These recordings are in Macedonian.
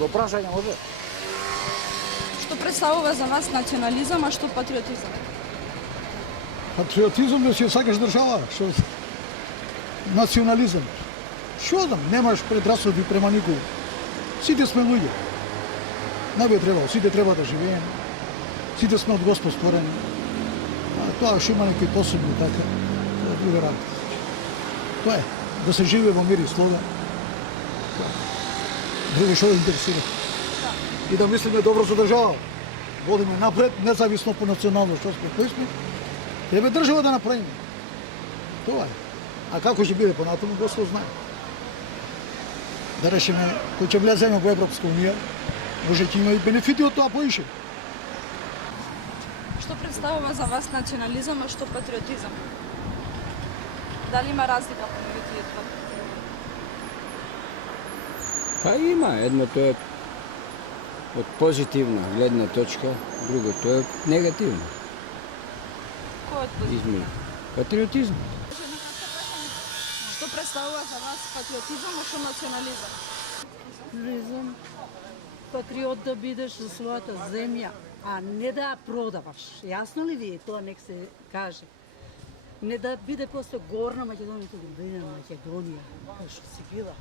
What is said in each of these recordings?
го прашање може. Што представува за вас национализам, а што патриотизам? Патриотизам е ќе сакаш држава, што национализам. Што знам, немаш предрасуди према никој. Сите сме луѓе. Не би требало, сите треба да живееме. Сите сме од Господ створени. А тоа што има некои посебни така, тоа е друга работа. Тоа е, да се живее во мир и слога. Друго што да интересира. И да мислиме добро со држава. Водиме напред, независно по национално што сме, кои сме. Треба држава да направиме. Тоа е. А како ќе биде понатаму, Господ знае. Да решиме, кој ќе влеземе во Европска унија, може ќе има и бенефити од тоа поише. Што представува за вас национализам, а што патриотизам? Дали има разлика помеѓу тие два? Па има, едното е од позитивна гледна точка, другото е негативно. Кој е позитивно? Измеѓу. Патриотизм. Што представува за вас патриотизам, а што национализам? Патриотизам, патриот да бидеш за својата земја, а не да ја продаваш. Јасно ли ви е тоа, нек се каже? Не да биде после горна Македонија, туку да биде Македонија, што си била.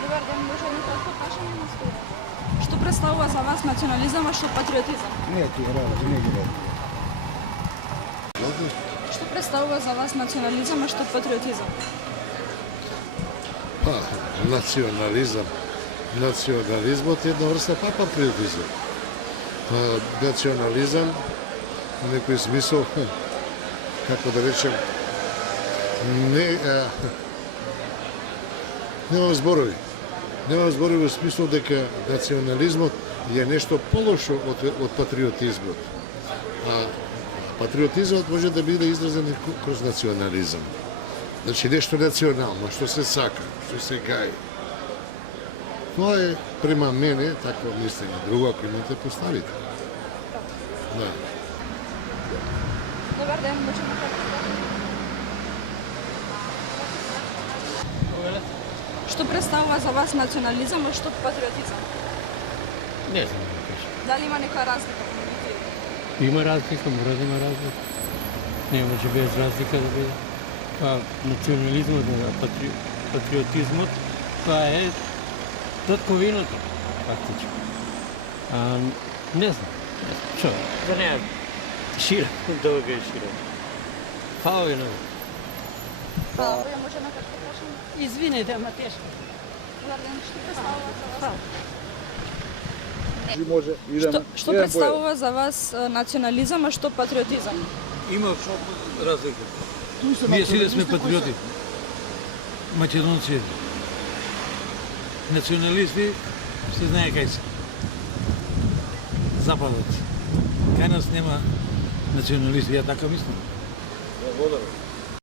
Добар ден, може едно кратко прашање на студент. Што представува за вас национализам, а што патриотизам? Не ти работи, не ги работи. Што представува за вас национализам, а што патриотизам? Па, национализмот е една врста патриотизам. Национализам, во некој смисол, како да речем, немам зборови. Немам зборови во смисол дека национализмот е нешто полошо од патриотизмот. А патриотизмот може да биде изразен и кроз национализам. Значи нешто национално, што се сака, што се гаи. Тоа е према мене такво мислење. Друго ако имате поставите. Да. Добар ден, може на кратко прашање. Што представува за вас национализам, а што патриотизам? Не знам да кажам. Дали има нека разлика помеѓу тие? Има разлика, мора да има разлика. Не може без разлика да биде. Па национализмот, патриотизмот, па е татковината, фактички. Не знам. Што? Да не е широк, долго е широк. Фало е много. Добар ден, може на кратко прашање. Извинете, ама тешко. Добар ден, што представува за вас? Може, Што представува за вас национализам, а што патриотизам? Има разлика. Ние сите сме патриоти. Македонци. Националисти се знае кај се. Западот. Кај нас нема националисти, ја така мислам.